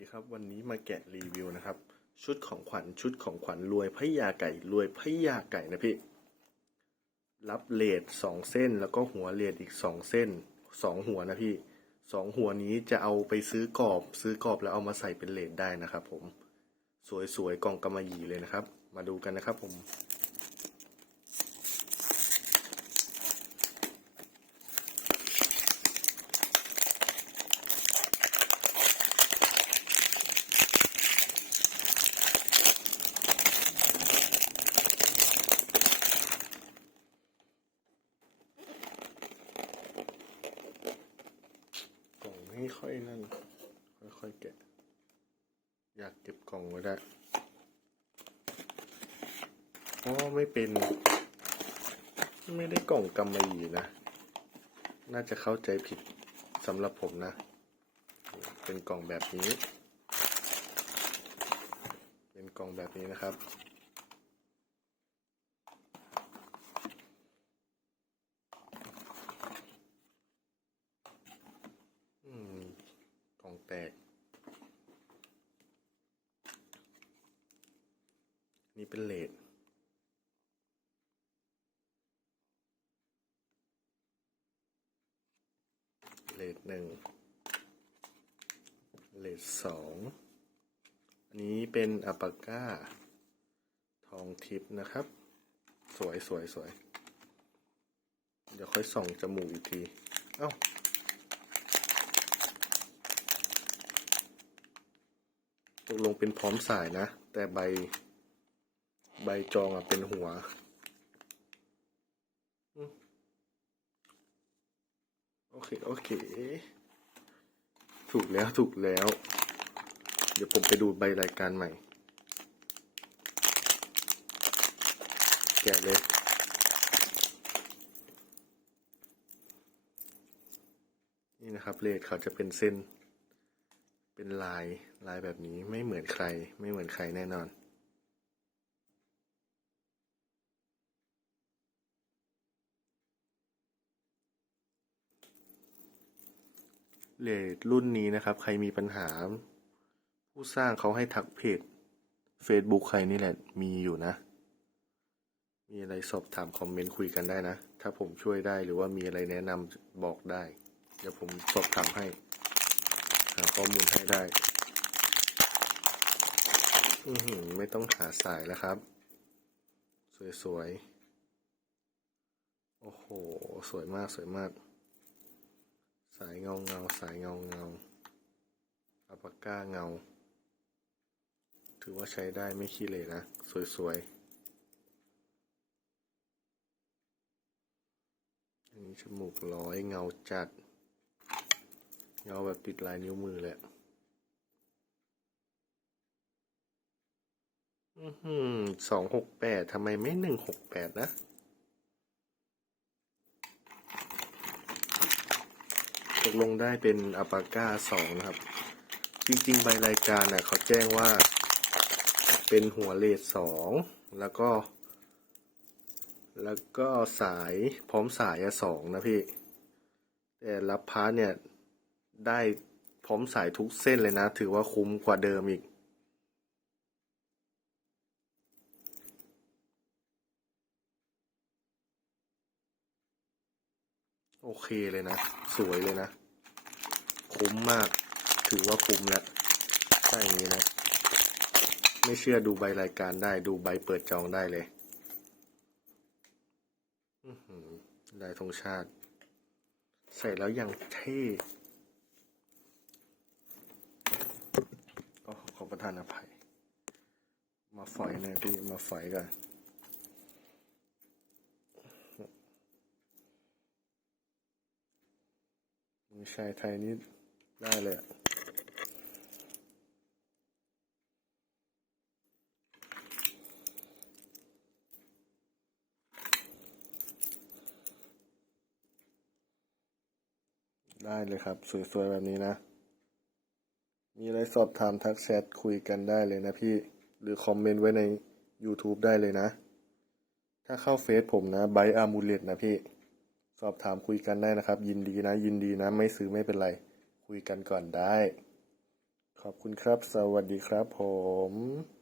ดีครับวันนี้มาแกะรีวิวนะครับ ชุดของขวัญชุดของขวัญรวยพญาไก่รวยพญาไก่นะพี่ รับเลดสองเส้นแล้วก็หัวเลดอีกสองเส้นสองหัวนะพี่สองหัวนี้จะเอาไปซื้อกรอบ ซื้อกรอบแล้วเอามาใส่เป็นเลดได้นะครับ ผม สวยๆกล่องกำมะหยี่เลยนะครับ มาดูกันนะครับผม ไม่ค่อยนั่น ค่อยๆแกะ อยากเก็บกล่องไว้ได้อ๋อไม่เป็น ไม่ได้กล่องกำมะหยี่นะ น่าจะเข้าใจผิดสำหรับผมนะ เป็นกล่องแบบนี้ เป็นกล่องแบบนี้นะครับ อืมกล่อง แตกนี่เป็นเลดเลดหนึ่งเลดสองอันนี้เป็นอัปาก้า ทองทิพนะครับ สวยสวยสวยเดี๋ยวค่อยส่องจมูกอีกที เอ้า ตกลงเป็นพร้อมสายนะ แต่ใบ ใบจองอะเป็นหัว โอเค โอเค ถูกแล้วถูกแล้ว เดี๋ยวผมไปดูใบรายการใหม่ แกะเลยนี่นะครับเลดเขาจะเป็นเส้น เป็นลายลายแบบนี้ไม่เหมือนใคร ไม่เหมือนใครแน่นอน เลดรุ่นนี้นะครับ ใครมีปัญหา ผู้สร้างเขาให้ทักเพจ Facebook ใครนี่แหละมีอยู่นะ มีอะไรสอบถามคอมเมนต์คุยกันได้นะ ถ้าผมช่วยได้หรือว่ามีอะไรแนะนำบอกได้ เดี๋ยวผมสอบถามให้าข้อมูลให้ได้ อือหือไม่ต้องหาสายแล้วครับ สวยๆ โอ้โห สวยมากสวยมาก สายเงาเงาสายเงาเงาอัปาก้าเงา ถือว่าใช้ได้ไม่ขี้เหร่นะ สวยๆอันนี้จมูกร้อยเงาจัด เงาแบบติดลายนิ้วมือเลยอะอือหือสองหกแปดทำไมไม่หนึ่งหกแปดนะ ตกลงได้เป็นอัปาก้าสองนะครับ จริงๆ ใบรายการน่ะ เขาแจ้งว่า เป็นหัวเลดสองแล้วก็ แล้วก็สายพร้อมสายอะสองนะพี่ แต่รับพาร์ทเนี่ย ได้พร้อมสายทุกเส้นเลยนะ ถือว่าคุ้มกว่าเดิมอีก โอเคเลยนะ สวยเลยนะ คุ้มมาก ถือว่าคุ้มแล้วใช่อย่างนี้นะ ไม่เชื่อดูใบรายการได้ดูใบเปิดจองได้เลยอื้อหือลายธงชาติ ใส่แล้วยังเท่ก็ขอ ประทานอภัย มาฝอยหน่อยพี่มาฝอยกันมีชายไทยนี่ได้เลยอะได้เลยครับ สวยๆแบบนี้นะ มีอะไรสอบถามทักแชทคุยกันได้เลยนะพี่ หรือคอมเมนต์ไว้ใน YouTube ได้เลยนะ ถ้าเข้าเฟซผมนะไบอามูเลตนะพี่ สอบถามคุยกันได้นะครับ ยินดีนะ ยินดีนะ ไม่ซื้อไม่เป็นไร คุยกันก่อนได้ ขอบคุณครับ สวัสดีครับผม